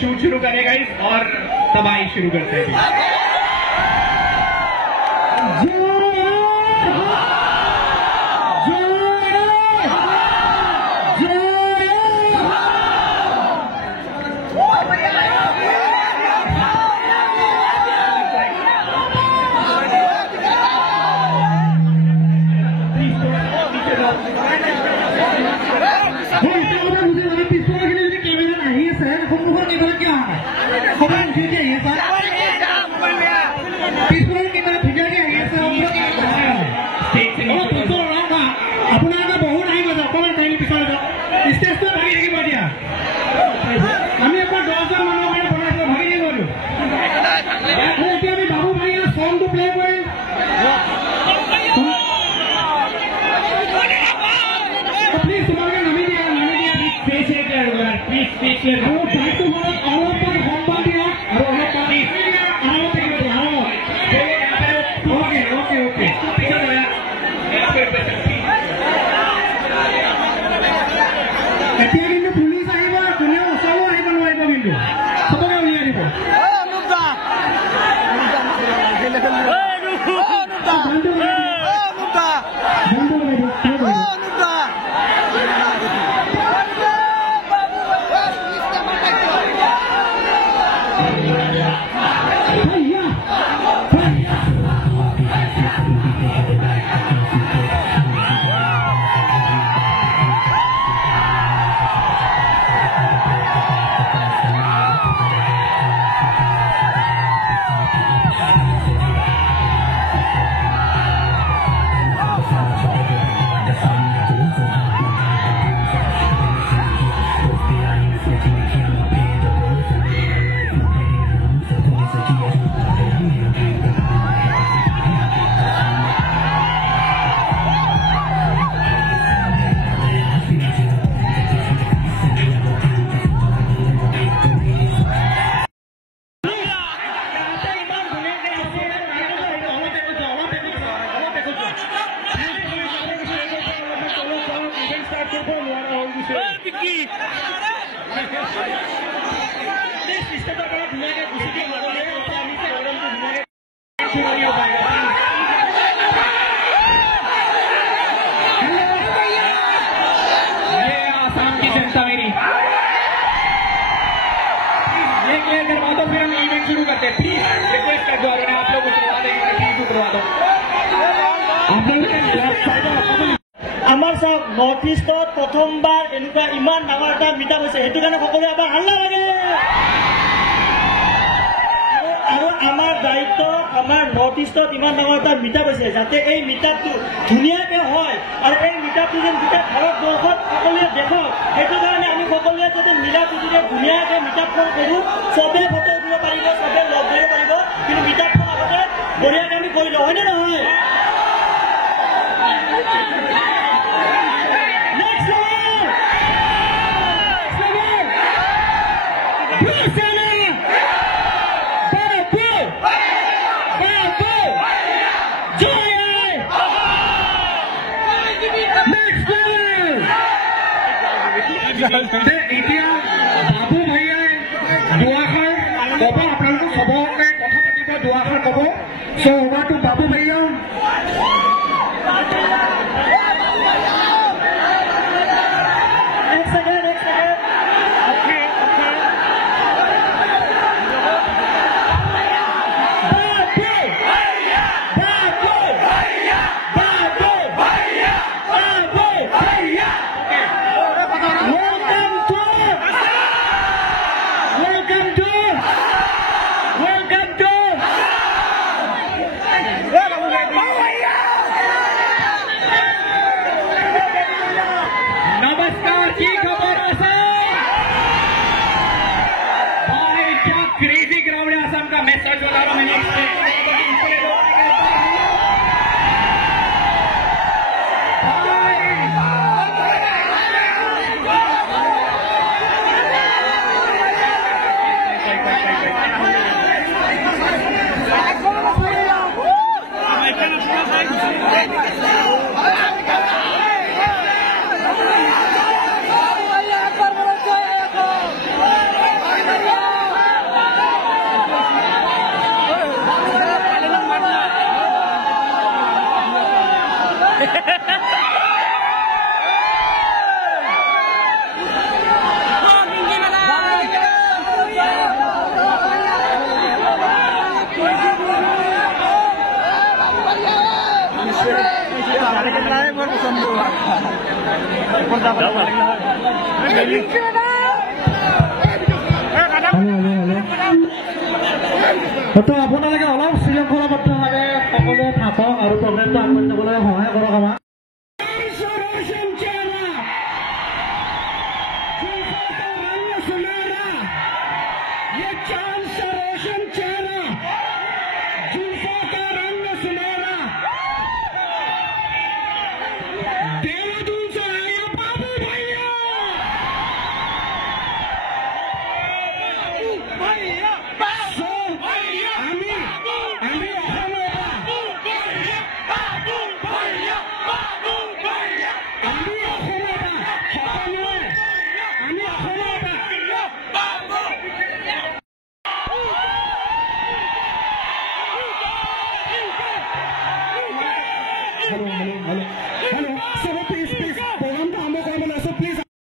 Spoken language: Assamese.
शूट शुरू करेगा और तबाही शुरू करते हैं। नॉर्थ ईस्ट प्रथमबार एनुका इमान डाঙर এটা মিটাপ হৈছে হেতু কাৰণে সকলোৱে আবাৰ হাল্লা লাগে আৰু আমাৰ দায়িত্ব আমাৰ নৰ্থ ইষ্টত ইমান ডাঙৰ এটা মিটাপ হৈছে যাতে এই মিটাপটো ধুনীয়াকৈ হয় আৰু এই মিটাপটো যেন গোটেই ভাৰতবৰ্ষত সকলোৱে দেখক হেতু কাৰণে আমি সকলোৱে যাতে মিলাপ্ৰীতিৰে ধুনীয়াকৈ মিটাপখন কৰোঁ সবে ফটো উঠিব পাৰিব সবে লগ ধৰিব পাৰিব কিন্তু মিটাপখন আগতে বঢ়িয়াকৈ আমি কৰি লওঁ হয়নে নহয় এতিয়া বাবু ভাইয়াই দুআষাৰ ক'ব আপোনালোকক সবকে কথা পাতিব দুআষাৰ ক'ব চ' over to বাবু ভাইয়া আপোনালোকে অলপ শৃংখলাবদ্ধভাৱে সকলোৱে থাকক আৰু প্ৰগ্ৰেমটো আগবাঢ়ি যাবলৈ সহায় কৰক আমাক।